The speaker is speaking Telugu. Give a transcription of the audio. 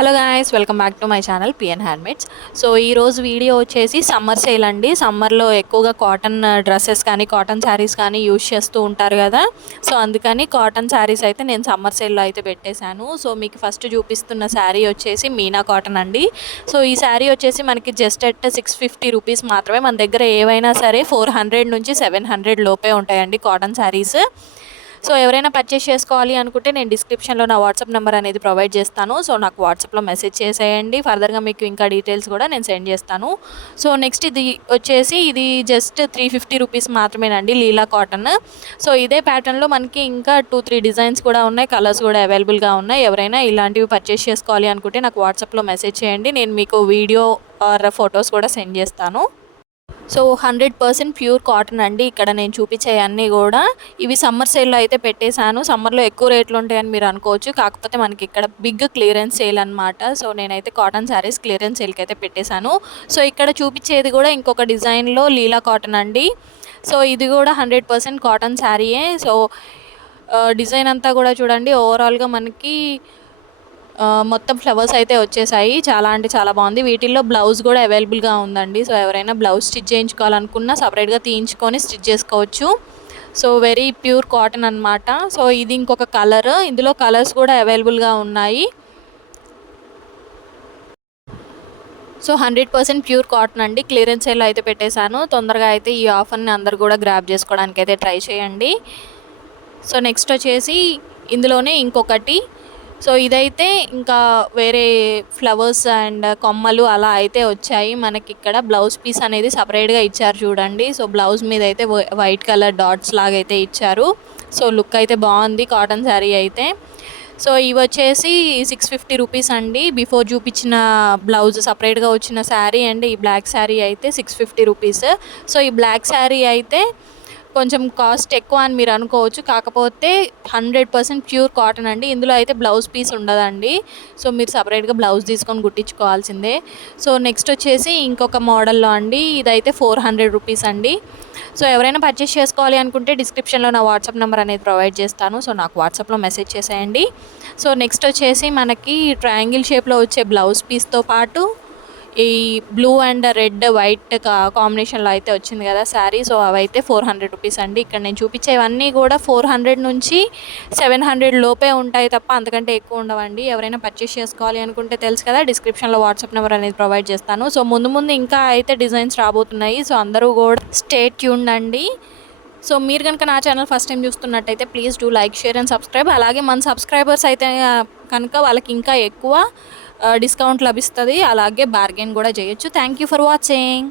Hello guys, welcome back to my channel PN handmades. So ఈరోజు వీడియో వచ్చేసి సమ్మర్ సేల్ అండి. సమ్మర్లో ఎక్కువగా కాటన్ డ్రెస్సెస్ కానీ కాటన్ శారీస్ కానీ యూజ్ చేస్తూ ఉంటారు కదా. సో అందుకని కాటన్ శారీస్ అయితే నేను సమ్మర్ సేల్లో అయితే పెట్టేశాను. సో మీకు ఫస్ట్ చూపిస్తున్న శారీ వచ్చేసి మీనా కాటన్ అండి. సో ఈ శారీ వచ్చేసి మనకి జస్ట్ అట్ 650 రూపీస్ మాత్రమే. మన దగ్గర ఏవైనా సరే 400 నుంచి 700 లోపే ఉంటాయండి కాటన్ శారీస్. సో ఎవరైనా పర్చేస్ చేసుకోవాలి అనుకుంటే నేను డిస్క్రిప్షన్లో నా వాట్సాప్ నెంబర్ అనేది ప్రొవైడ్ చేస్తాను. సో నాకు వాట్సాప్లో మెసేజ్ చేసేయండి. ఫర్దర్గా మీకు ఇంకా డీటెయిల్స్ కూడా నేను సెండ్ చేస్తాను. సో నెక్స్ట్ ఇది వచ్చేసి ఇది జస్ట్ 350 రూపీస్ మాత్రమేనండి, లీలా కాటన్. సో ఇదే ప్యాటర్న్లో మనకి ఇంకా 2-3 డిజైన్స్ కూడా ఉన్నాయి, కలర్స్ కూడా అవైలబుల్గా ఉన్నాయి. ఎవరైనా ఇలాంటివి పర్చేస్ చేసుకోవాలి అనుకుంటే నాకు వాట్సాప్లో మెసేజ్ చేయండి. నేను మీకు వీడియో ఆర్ ఫొటోస్ కూడా సెండ్ చేస్తాను. సో 100% ప్యూర్ కాటన్ అండి. ఇక్కడ నేను చూపించే అన్నీ కూడా ఇవి సమ్మర్ సేల్లో అయితే పెట్టేశాను. సమ్మర్లో ఎక్కువ రేట్లు ఉంటాయని మీరు అనుకోవచ్చు, కాకపోతే మనకి ఇక్కడ బిగ్ క్లియరెన్స్ సేల్ అనమాట. సో నేనైతే కాటన్ శారీస్ క్లియరెన్స్ సేల్కి అయితే పెట్టేశాను. సో ఇక్కడ చూపించేది కూడా ఇంకొక డిజైన్లో లీలా కాటన్ అండి. సో ఇది కూడా 100% కాటన్ శారీయే. సో డిజైన్ అంతా కూడా చూడండి, ఓవరాల్గా మనకి మొత్తం ఫ్లవర్స్ అయితే వచ్చేసాయి. చాలా అంటే చాలా బాగుంది. వీటిల్లో బ్లౌజ్ కూడా అవైలబుల్గా ఉందండి. సో ఎవరైనా బ్లౌజ్ స్టిచ్ చేయించుకోవాలనుకున్నా సపరేట్గా తీయించుకొని స్టిచ్ చేసుకోవచ్చు. సో వెరీ ప్యూర్ కాటన్ అనమాట. సో ఇది ఇంకొక కలర్, ఇందులో కలర్స్ కూడా అవైలబుల్గా ఉన్నాయి. సో 100% ప్యూర్ కాటన్ అండి. క్లియరెన్స్ సేల్లో అయితే పెట్టేశాను. తొందరగా అయితే ఈ ఆఫర్ని అందరు కూడా గ్రాబ్ చేసుకోవడానికి అయితే ట్రై చేయండి. సో నెక్స్ట్ వచ్చేసి ఇందులోనే ఇంకొకటి. సో ఇదైతే ఇంకా వేరే ఫ్లవర్స్ అండ్ కొమ్మలు అలా అయితే వచ్చాయి. మనకి ఇక్కడ బ్లౌజ్ పీస్ అనేది సపరేట్గా ఇచ్చారు చూడండి. సో బ్లౌజ్ మీద అయితే వైట్ కలర్ డాట్స్ లాగా అయితే ఇచ్చారు. సో లుక్ అయితే బాగుంది కాటన్ శారీ అయితే. సో ఇవి వచ్చేసి 650 రూపీస్ అండి. బిఫోర్ చూపించిన బ్లౌజ్ సపరేట్గా వచ్చిన శారీ అండ్ ఈ బ్లాక్ శారీ అయితే 650 రూపీస్. సో ఈ బ్లాక్ శారీ అయితే కొంచెం కాస్ట్ ఎక్కువ అని మీరు అనుకోవచ్చు, కాకపోతే 100% ప్యూర్ కాటన్ అండి. ఇందులో అయితే బ్లౌజ్ పీస్ ఉండదండి. సో మీరు సపరేట్గా బ్లౌజ్ తీసుకొని కుట్టించుకోవాల్సిందే. సో నెక్స్ట్ వచ్చేసి ఇంకొక మోడల్లో అండి. ఇదైతే 400 రూపీస్ అండి. సో ఎవరైనా పర్చేస్ చేసుకోవాలి అనుకుంటే డిస్క్రిప్షన్లో నా వాట్సాప్ నెంబర్ అనేది ప్రొవైడ్ చేస్తాను. సో నాకు వాట్సాప్లో మెసేజ్ చేసేయండి. సో నెక్స్ట్ వచ్చేసి మనకి ట్రయాంగిల్ షేప్లో వచ్చే బ్లౌజ్ పీస్తో పాటు ఈ బ్లూ అండ్ రెడ్ వైట్ కాంబినేషన్లో అయితే వచ్చింది కదా శారీ. సో అవైతే 400 రూపీస్ అండి. ఇక్కడ నేను చూపించేవన్నీ కూడా 400 నుంచి 700 లోపే ఉంటాయి తప్ప అంతకంటే ఎక్కువ ఉండవండి. ఎవరైనా పర్చేస్ చేసుకోవాలి అనుకుంటే తెలుసు కదా, డిస్క్రిప్షన్లో వాట్సాప్ నెంబర్ అనేది ప్రొవైడ్ చేస్తాను. సో ముందు ఇంకా అయితే డిజైన్స్ రాబోతున్నాయి. సో అందరూ కూడా స్టే ట్యూన్డ్ అండి. సో మీరు కనుక నా ఛానల్ ఫస్ట్ టైం చూస్తున్నట్టయితే please do like, share and subscribe. అలాగే మన సబ్స్క్రైబర్స్ అయితే కనుక వాళ్ళకి ఇంకా ఎక్కువ డిస్కౌంట్ లభిస్తుంది, అలాగే బార్గెన్ కూడా చేయొచ్చు. Thank you for watching.